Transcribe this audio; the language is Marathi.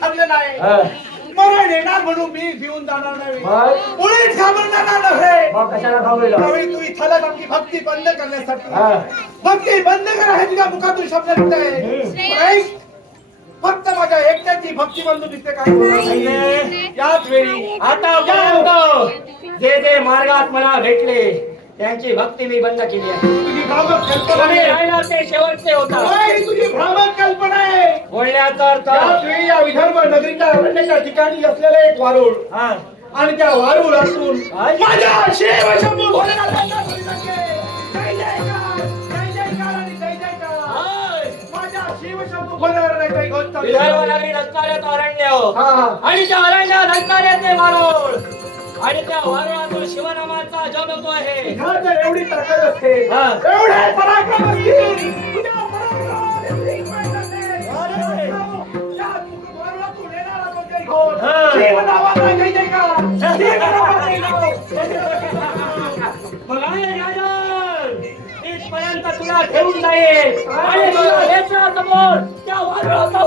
ठरलं नाही. मरण येणार म्हणून मी भिवून जाणार नाही. मुळीच घाबरून जाणार नव्हे. कशाला घाबरला? तू इथला आमची भक्ती बंद करण्यासाठी. भक्ती बंद करा हे तुझ्या मुखातून शब्द निघताय. फक्त माझ्या एकट्याची भक्ती बंधू दिसते काय याच वेळी. आता जे जे मार्गात मला भेटले त्यांची भक्ती मी बंद केली आहे. तुझी भ्रामक कल्पना आहे. ते शेवटचे होता. तुझी भ्रामक कल्पना आहे. बोलण्याचा अर्थ याच या विदर्भ नगरीच्या अरण्याच्या ठिकाणी असलेले एक वारुळ आणि त्या वारुळातून माझ्या शिव शंभू भोलेनाथांना जय जयकार जय जयकार आणि जय जयकार. माझ्या शिव शंभू भोलेनाथांची गोष्ट विदर्भ नगरी रस्त्यात अरण्य आणि त्या अरण्यात रस्त्याचे वारुळ आणि त्या वारुळातून शिवनामाचा जप होतो आहे. एवढी ताकद असते एवढे पराक्रम असतील. तुझ्या पराक्रमाने वारुळातून येणारा तो जय घोर शिव नावाचा जय जयकार शिव नावाचा जय मग आहे राजा इथपर्यंत तुला ठेवून जाईल आणि तुला लेकरासमोर त्या वारुळाचा